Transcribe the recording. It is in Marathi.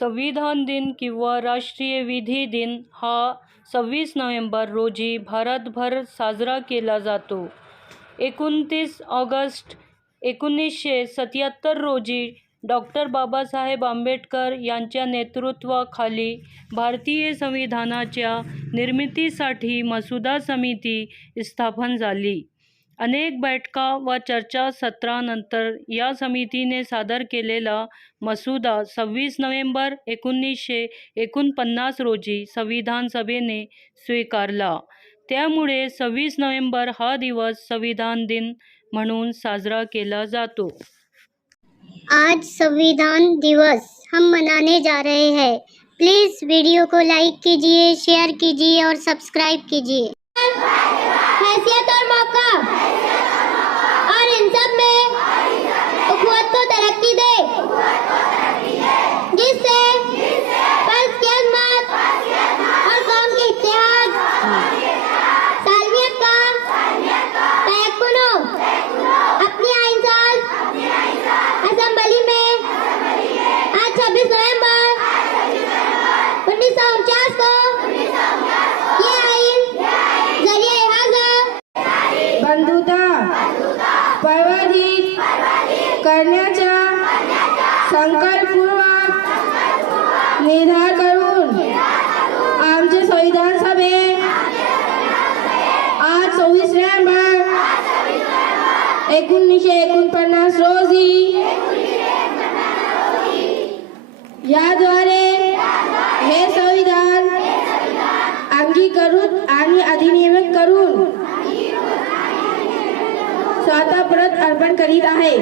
संविधान दिन किंवा राष्ट्रीय विधी दिन हा 26 नोव्हेंबर रोजी भारतभर साजरा केला जातो. 29 ऑगस्ट 1977 रोजी डॉक्टर बाबासाहेब आंबेडकर यांच्या नेतृत्वाखाली भारतीय संविधानाच्या निर्मितीसाठी मसुदा समिती स्थापन झाली. अनेक बैठका व चर्चासत्रानंतर या समितीने सादर केलेला मसुदा 26 नोव्हेंबर 1949 रोजी संविधान सभेने स्वीकारला. त्यामुळे 26 नोव्हेंबर हा दिवस संविधान दिन म्हणून साजरा केला जातो. आज संविधान दिवस हम मनाने जा रहे हैं. प्लीज़ वीडियो को लाइक कीजिए, शेयर कीजिए और सब्सक्राइब कीजिए. हैसियत और मौका और इन सब में उखुवत को तरक्की दे, जिससे फर्ज की अज़मत और कौम के इत्तेहाद सालमियत का तयक्कुन हो. अपनी आइंसाज असेंबली में आज 26 नवंबर 1949 को ये आइन जरिए हाज़िर बंधुता प्रवर्धित करण्याचा संकल्पपूर्वक निर्धार करून आमचे संविधान सभे आज 26 नोव्हेंबर 1949 रोजी याद्वारे हे संविधान अंगीकृत आणि अधिनियमित करून स्वतः परत अर्पण करीत आहे.